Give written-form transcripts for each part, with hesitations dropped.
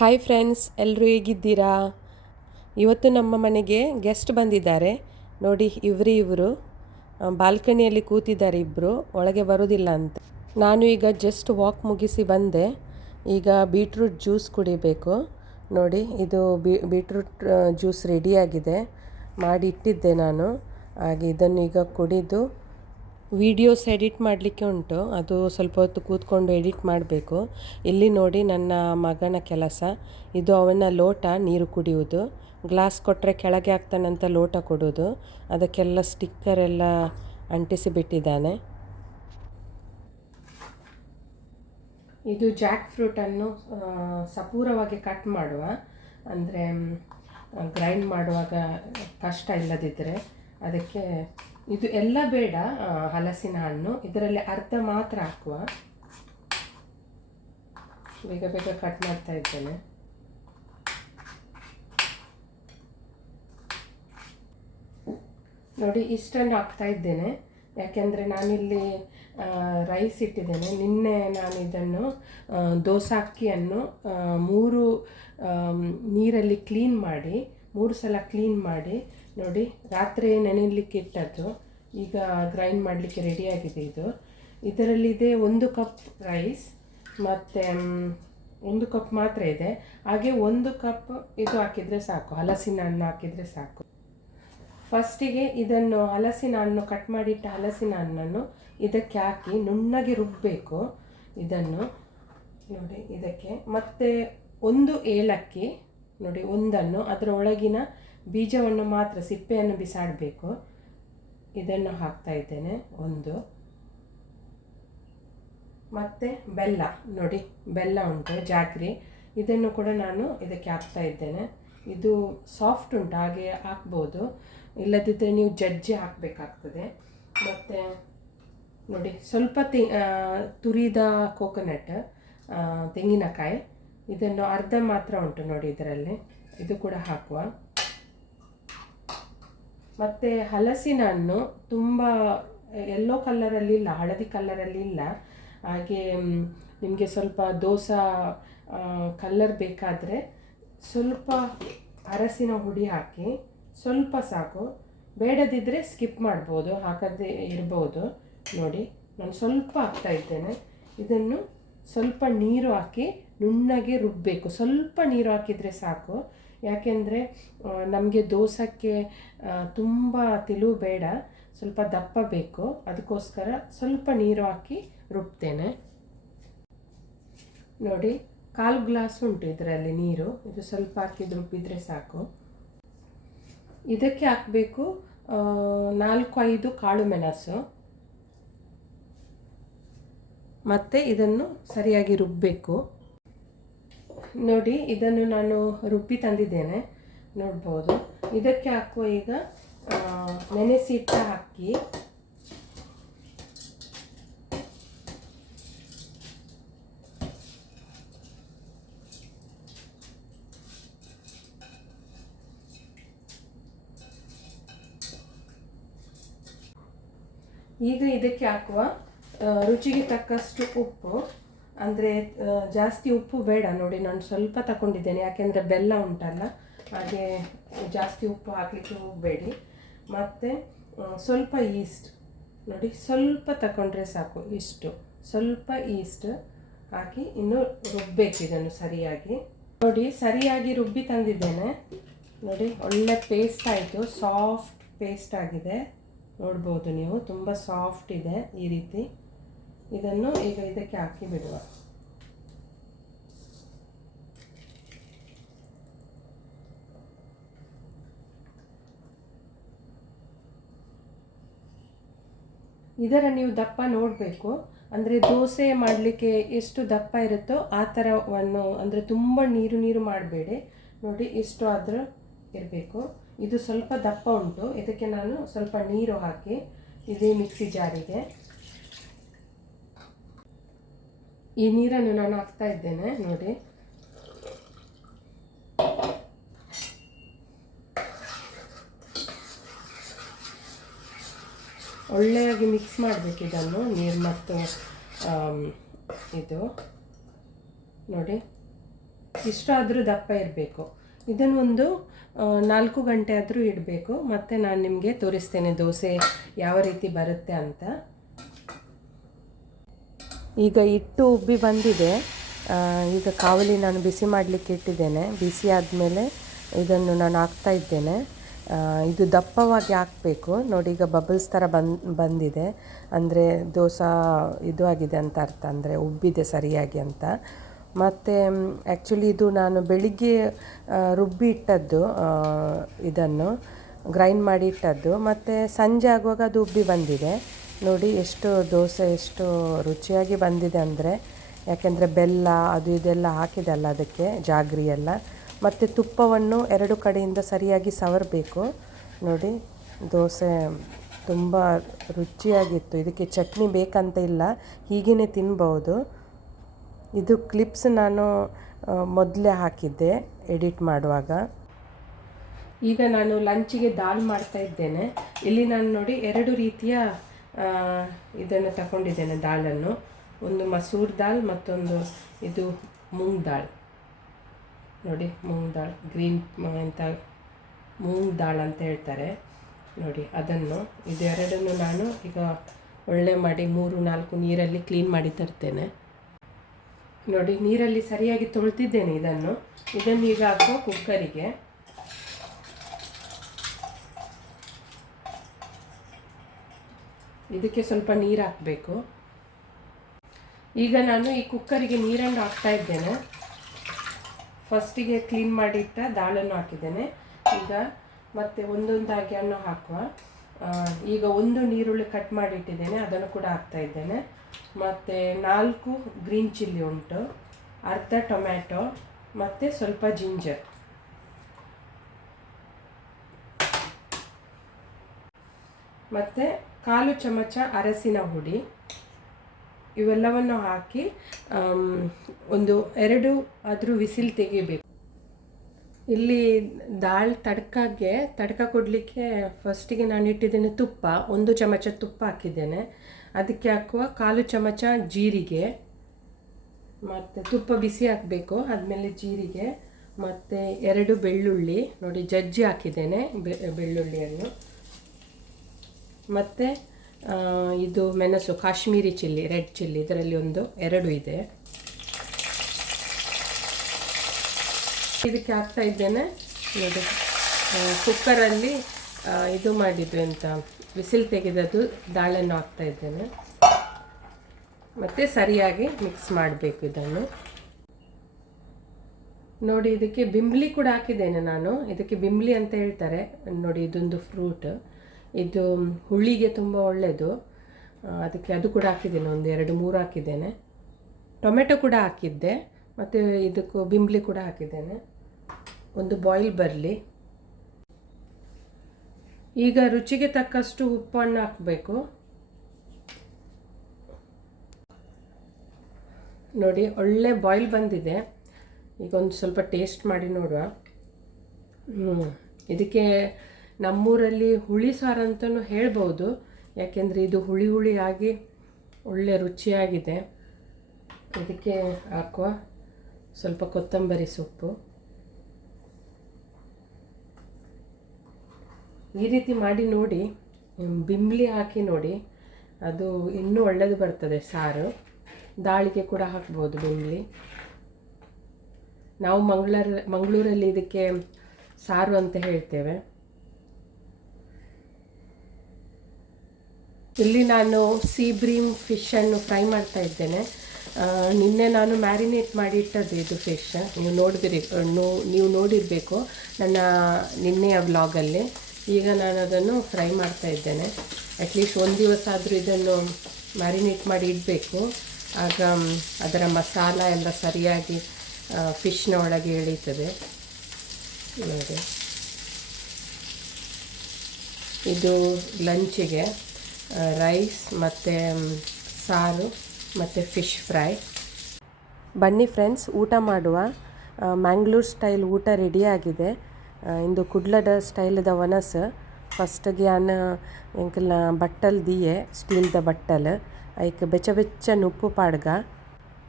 Hi friends, ಎಲ್ಲರೂ ಹೇಗಿದ್ದೀರಾ? ಇವತ್ತು ನಮ್ಮ ಮನೆಗೆ ಗೆಸ್ಟ್ ಬಂದಿದ್ದಾರೆ. ನೋಡಿ, ಇವರು ಬಾಲ್ಕನಿಯಲ್ಲಿ ಕೂತಿದ್ದಾರೆ. ಇಬ್ಬರು ಒಳಗೆ ಬರೋದಿಲ್ಲ ಅಂತ. ನಾನು ಈಗ ಜಸ್ಟ್ ವಾಕ್ ಮುಗಿಸಿ ಬಂದೆ. ಈಗ ಬೀಟ್ರೂಟ್ ಜ್ಯೂಸ್ ಕುಡಿಬೇಕು. ನೋಡಿ, ಇದು ಬೀಟ್ರೂಟ್ ಜ್ಯೂಸ್ ರೆಡಿಯಾಗಿದೆ, ಮಾಡಿ ಇಟ್ಟಿದ್ದೆ ನಾನು. ಹಾಗೆ ಇದನ್ನು ಈಗ ಕುಡಿದು ವೀಡಿಯೋಸ್ ಎಡಿಟ್ ಮಾಡಲಿಕ್ಕೆ ಉಂಟು. ಅದು ಸ್ವಲ್ಪ ಹೊತ್ತು ಕೂತ್ಕೊಂಡು ಎಡಿಟ್ ಮಾಡಬೇಕು. ಇಲ್ಲಿ ನೋಡಿ ನನ್ನ ಮಗನ ಕೆಲಸ. ಇದು ಅವನ ಲೋಟ ನೀರು ಕುಡಿಯುವುದು. ಗ್ಲಾಸ್ ಕೊಟ್ಟರೆ ಕೆಳಗೆ ಹಾಕ್ತಾನಂತ ಲೋಟ ಕೊಡೋದು. ಅದಕ್ಕೆಲ್ಲ ಸ್ಟಿಕ್ಕರ್ ಎಲ್ಲ ಅಂಟಿಸಿ ಬಿಟ್ಟಿದ್ದಾನೆ. ಇದು ಜಾಕ್ ಫ್ರೂಟನ್ನು ಸಪೂರವಾಗಿ ಕಟ್ ಮಾಡುವ, ಅಂದರೆ ಗ್ರೈಂಡ್ ಮಾಡುವಾಗ ಕಷ್ಟ ಇಲ್ಲದಿದ್ದರೆ ಅದಕ್ಕೆ. ಇದು ಎಲ್ಲ ಬೇಡ, ಹಲಸಿನ ಹಣ್ಣು ಇದರಲ್ಲಿ ಅರ್ಧ ಮಾತ್ರ ಹಾಕುವ. ಬೇಗ ಬೇಗ ಕಟ್ ಮಾಡ್ತಾ ಇದ್ದೇನೆ. ನೋಡಿ, ಇಷ್ಟನ್ನು ಹಾಕ್ತಾ ಇದ್ದೇನೆ. ಯಾಕೆಂದರೆ ನಾನಿಲ್ಲಿ ರೈಸ್ ಇಟ್ಟಿದ್ದೇನೆ. ನಿನ್ನೆ ನಾನು ಇದನ್ನು ದೋಸೆ ಅಕ್ಕಿಯನ್ನು 3 ನೀರಲ್ಲಿ ಕ್ಲೀನ್ ಮಾಡಿ 3 ಸಲ ಕ್ಲೀನ್ ಮಾಡಿ ನೋಡಿ ರಾತ್ರಿ ನೆನೆಯಲಿಕ್ಕೆ ಇಟ್ಟದ್ದು. ಈಗ ಗ್ರೈಂಡ್ ಮಾಡಲಿಕ್ಕೆ ರೆಡಿಯಾಗಿದೆ. ಇದರಲ್ಲಿದೆ 1 ಕಪ್ ರೈಸ್, ಮತ್ತು 1 ಕಪ್ ಮಾತ್ರ ಇದೆ. ಹಾಗೆ 1 ಕಪ್ ಇದು ಹಾಕಿದರೆ ಸಾಕು, ಹಲಸಿನ ಹಣ್ಣು ಹಾಕಿದರೆ ಸಾಕು. ಫಸ್ಟಿಗೆ ಇದನ್ನು ಹಲಸಿನ ಹಣ್ಣು ಕಟ್ ಮಾಡಿಟ್ಟ ಹಲಸಿನ ಹಣ್ಣನ್ನು ಇದಕ್ಕೆ ಹಾಕಿ ನುಣ್ಣಗೆ ರುಬ್ಬಬೇಕು. ಇದನ್ನು ನೋಡಿ ಇದಕ್ಕೆ, ಮತ್ತು 1 ಏಲಕ್ಕಿ ನೋಡಿ, ಒಂದನ್ನು ಅದರ ಒಳಗಿನ ಬೀಜವನ್ನು ಮಾತ್ರ, ಸಿಪ್ಪೆಯನ್ನು ಬಿಸಾಡಬೇಕು. ಇದನ್ನು ಹಾಕ್ತಾ ಇದ್ದೇನೆ 1. ಮತ್ತು ಬೆಲ್ಲ ನೋಡಿ, ಬೆಲ್ಲ ಉಂಟು, ಜಾಗ್ರಿ, ಇದನ್ನು ಕೂಡ ನಾನು ಇದಕ್ಕೆ ಹಾಕ್ತಾ ಇದ್ದೇನೆ. ಇದು ಸಾಫ್ಟ್ ಉಂಟು, ಹಾಗೆ ಹಾಕ್ಬೋದು, ಇಲ್ಲದಿದ್ದರೆ ನೀವು ಜಜ್ಜಿ ಹಾಕಬೇಕಾಗ್ತದೆ. ಮತ್ತು ನೋಡಿ, ಸ್ವಲ್ಪ ತುರಿದ ಕೋಕೋನಟ್, ತೆಂಗಿನಕಾಯಿ, ಇದನ್ನು ಅರ್ಧ ಮಾತ್ರ ಉಂಟು ನೋಡಿ ಇದರಲ್ಲಿ, ಇದು ಕೂಡ ಹಾಕುವ. ಮತ್ತು ಹಲಸಿನ ಹಣ್ಣು ತುಂಬ ಯೆಲ್ಲೋ ಕಲರಲ್ಲಿ ಇಲ್ಲ, ಹಳದಿ ಕಲರಲ್ಲಿ ಇಲ್ಲ. ಹಾಗೆ ನಿಮಗೆ ಸ್ವಲ್ಪ ದೋಸೆ ಕಲರ್ ಬೇಕಾದರೆ ಸ್ವಲ್ಪ ಅರಸಿನ ಹುಡಿ ಹಾಕಿ, ಸ್ವಲ್ಪ ಸಾಕು. ಬೇಡದಿದ್ದರೆ ಸ್ಕಿಪ್ ಮಾಡ್ಬೋದು, ಹಾಕದೇ ಇರ್ಬೋದು. ನೋಡಿ, ನಾನು ಸ್ವಲ್ಪ ಹಾಕ್ತಾ ಇದ್ದೇನೆ. ಇದನ್ನು ಸ್ವಲ್ಪ ನೀರು ಹಾಕಿ ನುಣ್ಣಗೆ ರುಬ್ಬಬೇಕು. ಸ್ವಲ್ಪ ನೀರು ಹಾಕಿದರೆ ಸಾಕು, ಯಾಕೆಂದರೆ ನಮಗೆ ದೋಸೆಗೆ ತುಂಬ ತೆಳು ಬೇಡ, ಸ್ವಲ್ಪ ದಪ್ಪ ಬೇಕು. ಅದಕ್ಕೋಸ್ಕರ ಸ್ವಲ್ಪ ನೀರು ಹಾಕಿ ರುಬ್ತೇನೆ. ನೋಡಿ, 1/4 ಗ್ಲಾಸ್ ಉಂಟು ಇದರಲ್ಲಿ ನೀರು. ಇದು ಸ್ವಲ್ಪ ಹಾಕಿದ್ದು ರುಬ್ಬಿದರೆ ಸಾಕು. ಇದಕ್ಕೆ ಹಾಕಬೇಕು 4-5 ಕಾಳು ಮೆಣಸು, ಮತ್ತು ಇದನ್ನು ಸರಿಯಾಗಿ ರುಬ್ಬಬೇಕು. ನೋಡಿ, ಇದನ್ನು ನಾನು ರುಬ್ಬಿ ತಂದಿದ್ದೇನೆ, ನೋಡ್ಬೋದು. ಇದಕ್ಕೆ ಹಾಕುವ ಈಗ ನೆನೆಸಿಟ್ಟ ಅಕ್ಕಿ, ಈಗ ಇದಕ್ಕೆ ಹಾಕುವ ರುಚಿಗೆ ತಕ್ಕಷ್ಟು ಉಪ್ಪು. ಅಂದರೆ ಜಾಸ್ತಿ ಉಪ್ಪು ಬೇಡ. ನೋಡಿ, ನಾನು ಸ್ವಲ್ಪ ತಗೊಂಡಿದ್ದೇನೆ, ಯಾಕೆಂದರೆ ಬೆಲ್ಲ ಉಂಟಲ್ಲ, ಹಾಗೆ ಜಾಸ್ತಿ ಉಪ್ಪು ಹಾಕಲಿಕ್ಕೆ ಹೋಗಬೇಡಿ. ಮತ್ತು ಸ್ವಲ್ಪ ಈಸ್ಟ್ ನೋಡಿ, ಸ್ವಲ್ಪ ತಗೊಂಡ್ರೆ ಸಾಕು, ಇಷ್ಟು ಸ್ವಲ್ಪ ಈಸ್ಟ್ ಹಾಕಿ ಇನ್ನು ರುಬ್ಬಬೇಕು ಇದನ್ನು ಸರಿಯಾಗಿ. ನೋಡಿ, ಸರಿಯಾಗಿ ರುಬ್ಬಿ ತಂದಿದ್ದೇನೆ. ನೋಡಿ, ಒಳ್ಳೆ ಪೇಸ್ಟ್ ಆಯಿತು, ಸಾಫ್ಟ್ ಪೇಸ್ಟ್ ಆಗಿದೆ, ನೋಡ್ಬೋದು ನೀವು, ತುಂಬ ಸಾಫ್ಟ್ ಇದೆ. ಈ ರೀತಿ ಇದನ್ನು ಈಗ ಇದಕ್ಕೆ ಹಾಕಿ ಬಿಡುವ. ಇದರ ನೀವು ದಪ್ಪ ನೋಡಬೇಕು, ಅಂದರೆ ದೋಸೆ ಮಾಡಲಿಕ್ಕೆ ಎಷ್ಟು ದಪ್ಪ ಇರುತ್ತೋ ಆ ಥರವನ್ನು, ಅಂದರೆ ತುಂಬ ನೀರು ನೀರು ಮಾಡಬೇಡಿ. ನೋಡಿ, ಇಷ್ಟು ಆದರೂ ಇರಬೇಕು. ಇದು ಸ್ವಲ್ಪ ದಪ್ಪ ಉಂಟು, ಇದಕ್ಕೆ ನಾನು ಸ್ವಲ್ಪ ನೀರು ಹಾಕಿ ಇದೇ ಮಿಕ್ಸಿ ಜಾರಿಗೆ ಈ ನೀರನ್ನು ನಾನು ಹಾಕ್ತಾ ಇದ್ದೇನೆ. ನೋಡಿ, ಒಳ್ಳೆಯಾಗಿ ಮಿಕ್ಸ್ ಮಾಡಬೇಕು ಇದನ್ನು, ನೀರು ಮತ್ತು ಇದು ನೋಡಿ. ಇಷ್ಟು ಆದರೂ ದಪ್ಪ ಇರಬೇಕು. ಇದನ್ನು ಒಂದು 4 ಗಂಟೆ ಆದರೂ ಇಡಬೇಕು. ಮತ್ತು ನಾನು ನಿಮಗೆ ತೋರಿಸ್ತೇನೆ ದೋಸೆ ಯಾವ ರೀತಿ ಬರುತ್ತೆ ಅಂತ. ಈಗ ಹಿಟ್ಟು ಉಬ್ಬಿ ಬಂದಿದೆ. ಈಗ ಕಾವಲಿ ನಾನು ಬಿಸಿ ಮಾಡಲಿಕ್ಕೆ ಇಟ್ಟಿದ್ದೇನೆ. ಬಿಸಿ ಆದಮೇಲೆ ಇದನ್ನು ನಾನು ಹಾಕ್ತಾ ಇದ್ದೇನೆ. ಇದು ದಪ್ಪವಾಗಿ ಹಾಕಬೇಕು ನೋಡಿ. ಈಗ ಬಬಲ್ಸ್ ಥರ ಬಂದಿದೆ ಅಂದರೆ ದೋಸೆ ಇದು ಆಗಿದೆ ಅಂತ ಅರ್ಥ, ಅಂದರೆ ಉಬ್ಬಿದೆ ಸರಿಯಾಗಿ ಅಂತ. ಮತ್ತು ಆ್ಯಕ್ಚುಲಿ ಇದು ನಾನು ಬೆಳಿಗ್ಗೆ ರುಬ್ಬಿ ಇಟ್ಟದ್ದು, ಇದನ್ನು ಗ್ರೈಂಡ್ ಮಾಡಿ ಇಟ್ಟದ್ದು. ಮತ್ತು ಸಂಜೆ ಆಗುವಾಗ ಅದು ಉಬ್ಬಿ ಬಂದಿದೆ ನೋಡಿ. ಎಷ್ಟು ದೋಸೆ ಎಷ್ಟು ರುಚಿಯಾಗಿ ಬಂದಿದೆ ಅಂದರೆ, ಯಾಕೆಂದರೆ ಬೆಲ್ಲ ಅದು ಇದೆಲ್ಲ ಹಾಕಿದಲ್ಲ ಅದಕ್ಕೆ, ಜಾಗ್ರಿ ಎಲ್ಲ. ಮತ್ತು ತುಪ್ಪವನ್ನು 2 ಕಡೆಯಿಂದ ಸರಿಯಾಗಿ ಸವರಬೇಕು ನೋಡಿ. ದೋಸೆ ತುಂಬ ರುಚಿಯಾಗಿತ್ತು. ಇದಕ್ಕೆ ಚಟ್ನಿ ಬೇಕಂತ ಇಲ್ಲ, ಹೀಗೇ ತಿನ್ಬೋದು. ಇದು ಕ್ಲಿಪ್ಸ್ ನಾನು ಮೊದಲೇ ಹಾಕಿದ್ದೆ ಎಡಿಟ್ ಮಾಡುವಾಗ. ಈಗ ನಾನು ಲಂಚಿಗೆ ದಾಲ್ ಮಾಡ್ತಾ ಇದ್ದೇನೆ. ಇಲ್ಲಿ ನಾನು ನೋಡಿ 2 ರೀತಿಯ ಇದನ್ನು ತಗೊಂಡಿದ್ದೇನೆ ದಾಲನ್ನು. ಒಂದು ಮಸೂರ್ ದಾಲ್, ಮತ್ತೊಂದು ಇದು ಮೂಂಗ್ ದಾಲ್ ನೋಡಿ. ಮೂಂಗ್ ದಾಲ್ ಗ್ರೀನ್ ಅಂತ ಮೂಂಗ್ ದಾಲ್ ಅಂತ ಹೇಳ್ತಾರೆ ನೋಡಿ. ಅದನ್ನು ಇದೆರಡನ್ನು ನಾನು ಈಗ ಒಳ್ಳೆ ಮಾಡಿ 3-4 ನೀರಲ್ಲಿ ಕ್ಲೀನ್ ಮಾಡಿ ತರ್ತೇನೆ ನೋಡಿ. ನೀರಲ್ಲಿ ಸರಿಯಾಗಿ ತೊಳ್ತಿದ್ದೇನೆ ಇದನ್ನು ಈಗ ಹಾಕೋ ಕುಕ್ಕರಿಗೆ. ಇದಕ್ಕೆ ಸ್ವಲ್ಪ ನೀರು ಹಾಕಬೇಕು. ಈಗ ನಾನು ಈ ಕುಕ್ಕರಿಗೆ ನೀರನ್ನು ಹಾಕ್ತಾ ಇದ್ದೇನೆ. ಫಸ್ಟಿಗೆ ಕ್ಲೀನ್ ಮಾಡಿಟ್ಟ ದಾಳನ್ನು ಹಾಕಿದ್ದೇನೆ. ಈಗ ಮತ್ತೆ ಒಂದೊಂದಾಗಿ ಅನ್ನು ಹಾಕುವ. ಈಗ 1 ಈರುಳ್ಳಿ ಕಟ್ ಮಾಡಿಟ್ಟಿದ್ದೇನೆ, ಅದನ್ನು ಕೂಡ ಹಾಕ್ತಾ ಇದ್ದೇನೆ. ಮತ್ತು 4 ಗ್ರೀನ್ ಚಿಲ್ಲಿ ಉಂಟು, ಅರ್ಧ ಟೊಮ್ಯಾಟೊ, ಮತ್ತು ಸ್ವಲ್ಪ ಜಿಂಜರ್. ಮತ್ತು 1/4 ಚಮಚ ಅರಸಿನ ಹುಡಿ. ಇವೆಲ್ಲವನ್ನು ಹಾಕಿ ಒಂದು 2 ಆದರೂ ವಿಸಿಲ್ ತೆಗಿಬೇಕು. ಇಲ್ಲಿ ದಾಲ್ ತಡ್ಕ ಕೊಡಲಿಕ್ಕೆ ಫಸ್ಟಿಗೆ ನಾನು ಇಟ್ಟಿದ್ದೇನೆ ತುಪ್ಪ. 1 ಚಮಚ ತುಪ್ಪ ಹಾಕಿದ್ದೇನೆ. ಅದಕ್ಕೆ ಹಾಕುವ 1/4 ಚಮಚ ಜೀರಿಗೆ. ಮತ್ತು ತುಪ್ಪ ಬಿಸಿ ಹಾಕಬೇಕು. ಆದಮೇಲೆ ಜೀರಿಗೆ ಮತ್ತು 2 ಬೆಳ್ಳುಳ್ಳಿ ನೋಡಿ, ಜಜ್ಜಿ ಹಾಕಿದ್ದೇನೆ ಬೆಳ್ಳುಳ್ಳಿಯನ್ನು. ಮತ್ತು ಇದು ಮೆಣಸು, ಕಾಶ್ಮೀರಿ ಚಿಲ್ಲಿ, ರೆಡ್ ಚಿಲ್ಲಿ, ಇದರಲ್ಲಿ 2 ಇದೆ. ಇದಕ್ಕೆ ಹಾಕ್ತಾ ಇದ್ದೇನೆ ನೋಡಿ. ಕುಕ್ಕರಲ್ಲಿ ಇದು ಮಾಡಿದ್ದು ಅಂತ ವಿಸಿಲ್ ತೆಗೆದದ್ದು ದಾಳನ್ನು ಹಾಕ್ತಾ ಇದ್ದೇನೆ. ಮತ್ತು ಸರಿಯಾಗಿ ಮಿಕ್ಸ್ ಮಾಡಬೇಕು ಇದನ್ನು ನೋಡಿ. ಇದಕ್ಕೆ ಬಿಂಬ್ಲಿ ಕೂಡ ಹಾಕಿದ್ದೇನೆ ನಾನು. ಇದಕ್ಕೆ ಬಿಂಬ್ಲಿ ಅಂತ ಹೇಳ್ತಾರೆ ನೋಡಿ. ಇದೊಂದು ಫ್ರೂಟ್, ಇದು ಹುಳಿಗೆ ತುಂಬ ಒಳ್ಳೆಯದು. ಅದಕ್ಕೆ ಅದು ಕೂಡ ಹಾಕಿದ್ದೇನೆ, 1-2-3 ಹಾಕಿದ್ದೇನೆ. ಟೊಮೆಟೊ ಕೂಡ ಹಾಕಿದ್ದೆ, ಮತ್ತು ಇದಕ್ಕೂ ಬಿಂಬ್ಲಿ ಕೂಡ ಹಾಕಿದ್ದೇನೆ. ಒಂದು ಬಾಯ್ಲ್ ಬರಲಿ. ಈಗ ರುಚಿಗೆ ತಕ್ಕಷ್ಟು ಉಪ್ಪನ್ನು ಹಾಕಬೇಕು ನೋಡಿ. ಒಳ್ಳೆ ಬಾಯ್ಲ್ ಬಂದಿದೆ. ಈಗ ಒಂದು ಸ್ವಲ್ಪ ಟೇಸ್ಟ್ ಮಾಡಿ ನೋಡುವ. ಇದಕ್ಕೆ ನಮ್ಮೂರಲ್ಲಿ ಹುಳಿ ಸಾರು ಅಂತಲೂ ಹೇಳ್ಬೋದು, ಯಾಕೆಂದರೆ ಇದು ಹುಳಿ ಹುಳಿಯಾಗಿ ಒಳ್ಳೆ ರುಚಿಯಾಗಿದೆ. ಇದಕ್ಕೆ ಹಾಕುವ ಸ್ವಲ್ಪ ಕೊತ್ತಂಬರಿ ಸೊಪ್ಪು. ಈ ರೀತಿ ಮಾಡಿ ನೋಡಿ, ಬಿಂಬ್ಲಿ ಹಾಕಿ ನೋಡಿ, ಅದು ಇನ್ನೂ ಒಳ್ಳೆಯದು ಬರ್ತದೆ ಸಾರು. ದಾಳಿಗೆ ಕೂಡ ಹಾಕ್ಬೋದು ಬಿಂಬ್ಲಿ. ನಾವು ಮಂಗಳೂರಲ್ಲಿ ಇದಕ್ಕೆ ಸಾರು ಅಂತ ಹೇಳ್ತೇವೆ. ಇಲ್ಲಿ ನಾನು ಸೀ ಬ್ರೀಮ್ ಫಿಶನ್ನು ಫ್ರೈ ಮಾಡ್ತಾ ಇದ್ದೇನೆ. ನಿನ್ನೆ ನಾನು ಮ್ಯಾರಿನೇಟ್ ಮಾಡಿ ಇಟ್ಟದ್ದು ಇದು ಫಿಶ್. ನೀವು ನೋಡಿರಬೇಕು ನನ್ನ ನಿನ್ನೆಯ ವ್ಲಾಗಲ್ಲಿ. ಈಗ ನಾನು ಅದನ್ನು ಫ್ರೈ ಮಾಡ್ತಾ ಇದ್ದೇನೆ. ಅಟ್ಲೀಸ್ಟ್ 1 ದಿವಸ ಆದರೂ ಇದನ್ನು ಮ್ಯಾರಿನೇಟ್ ಮಾಡಿ ಇಡಬೇಕು. ಆಗ ಅದರ ಮಸಾಲ ಎಲ್ಲ ಸರಿಯಾಗಿ ಫಿಶ್ನ ಒಳಗೆ ಇಳೀತದೆ ನೋಡಿ. ಇದು ಲಂಚಿಗೆ ರೈಸ್ ಮತ್ತು ಸಾರು ಮತ್ತು ಫಿಶ್ ಫ್ರೈ. ಬನ್ನಿ ಫ್ರೆಂಡ್ಸ್, ಊಟ ಮಾಡುವ. ಮ್ಯಾಂಗ್ಳೂರ್ ಸ್ಟೈಲ್ ಊಟ ರೆಡಿಯಾಗಿದೆ. ಇಂದು ಕುಡ್ಲದ ಸ್ಟೈಲ್ದ ವನಸ್. ಫಸ್ಟ್ಗೆ ನಾನು ಎಂಕಲ್ನ ಬಟ್ಟಲ್ ದಿಯೆ, ಸ್ಟೀಲ್ದ ಬಟ್ಟಲ್ ಐಕ್ ಬೆಚ್ಚ ಬೆಚ್ಚ ನುಪ್ಪು ಪಾಡ್ಗ,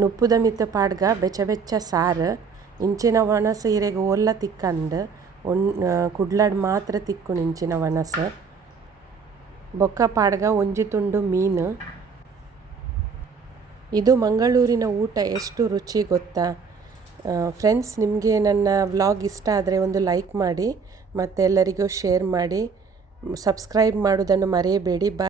ನುಪ್ಪುದ ಮಿತ್ತ ಪಾಡ್ಗ ಬೆಚ್ಚ ಬೆಚ್ಚ ಸಾರು. ಇಂಚಿನ ವನಸ ಇರೆಗ್ ಒಲ್ಲ ತಿಕ್ಕಂಡು ಕುಡ್ಲಡ್ ಮಾತ್ರ ತಿಕ್ಕುನು ಇಂಚಿನ ವನಸ. ಬೊಕ್ಕ ಪಾಡ್ಗ ಒಂಜಿ ತುಂಡು ಮೀನು. ಇದು ಮಂಗಳೂರಿನ ಊಟ ಎಷ್ಟು ರುಚಿ ಗೊತ್ತಾ ಫ್ರೆಂಡ್ಸ್. ನಿಮಗೆ ನನ್ನ ವ್ಲಾಗ್ ಇಷ್ಟ ಆದರೆ ಒಂದು ಲೈಕ್ ಮಾಡಿ ಮತ್ತು ಎಲ್ಲರಿಗೂ ಶೇರ್ ಮಾಡಿ, ಸಬ್ಸ್ಕ್ರೈಬ್ ಮಾಡೋದನ್ನು ಮರೆಯಬೇಡಿ.